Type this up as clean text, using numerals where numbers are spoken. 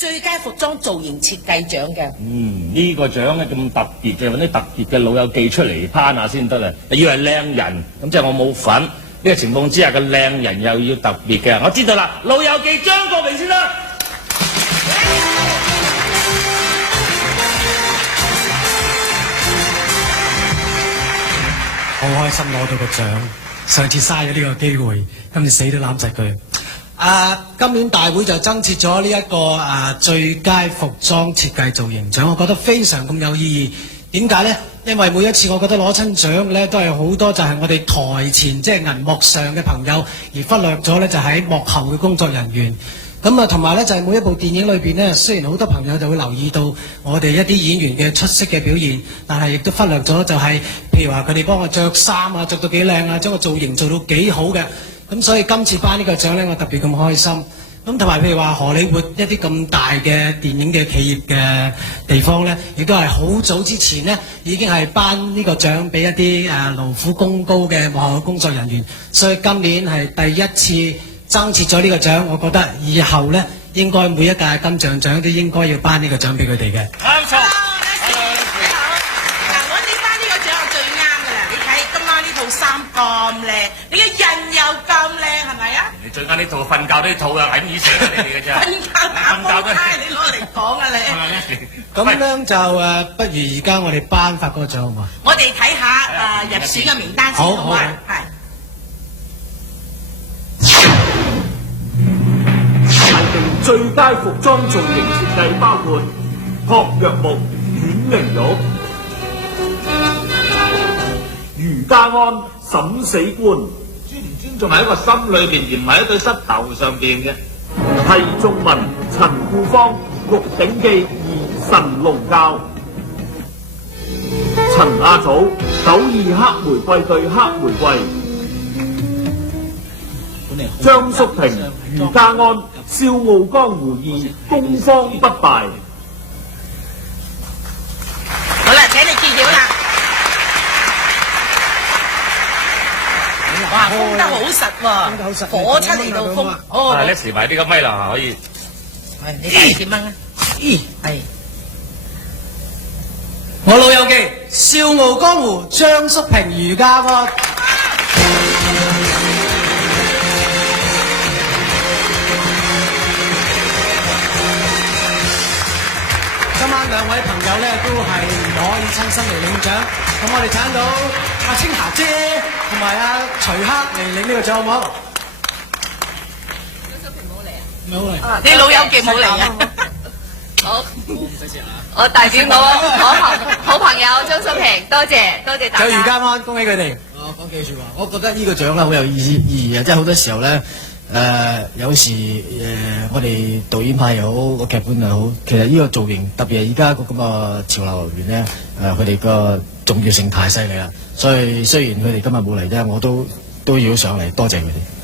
最佳服裝造型設計獎嘅。呢個獎咧咁特別嘅，揾啲特別嘅老友記出嚟攀下先得啦。你要係靚人，咁即係我冇份。呢個情況之下嘅靚人又要特別嘅，我知道啦。老友記張國榮先啦。好開心攞到個獎，上次嘥咗呢個機會，今次死都攬實佢。今年大會就增設咗呢一個最佳服裝設計造型獎，我覺得非常咁有意義。點解呢？因為每一次我覺得攞親獎呢，都係好多就係我哋台前即係銀幕上嘅朋友，而忽略咗呢就喺幕後嘅工作人員。咁同埋呢，就係每一部電影裏邊呢，雖然好多朋友就會留意到我哋一啲演員嘅出色嘅表現，但係亦都忽略咗就係譬如話佢哋幫我着衫着到幾靚啊，將個造型做到幾好嘅。咁所以今次頒呢個獎呢，我特別咁開心。咁同埋譬如話荷里活一啲咁大嘅電影嘅企業嘅地方呢，亦都係好早之前呢已經係頒呢個獎俾一啲勞苦功高嘅幕後嘅工作人員。所以今年係第一次增設咗呢個獎，我覺得以後呢應該每一屆金像獎都應該要頒呢個獎俾佢哋嘅。冇錯。衫咁靚，你嘅人又咁靚，係咪啊？你最啱呢套瞓覺呢套啊，係咁意寫俾你哋嘅啫。瞓覺打波呔，你攞嚟講啊你。咁樣就不如而家我哋頒發嗰個獎好嘛？我哋睇下入選嘅名單先好嘛？係。排名最佳服裝造型設計包括朴若木、阮玲玉。余家安審死官，尊唔尊重係一個心裏邊，而唔係一對膝頭上邊嘅。奚仲文、陳顧芳、鹿鼎記二神龍教。陳亞祖、92黑玫瑰對黑玫瑰。張淑平、余家安，笑傲江湖二東方不敗。好啦，請你揭曉啦。哇，封得好實喎，火出嚟到封。哦，Leslie買呢個咪啦，可以。係，你睇點樣啊？係。我老友記，笑傲江湖，張淑平、余家安。今晚兩位朋友呢都係唔可以親身嚟領獎，咁我哋請到阿青霞姐同埋阿徐克嚟領呢個獎好唔好？張淑平冇嚟啊？冇嚟。你老友記冇嚟啊？好，我代表我好朋友張淑平，多謝大家。有余家安，恭喜佢哋。講幾句説話，我覺得呢個獎咧好有意義啊！即係好多時候咧，有時我哋導演派又好，個劇本又好，其實呢個造型特別係而家個咁嘅潮流入邊咧，佢哋個重要性太犀利啦。所以雖然佢哋今日冇嚟啫，我都要上嚟多謝佢哋。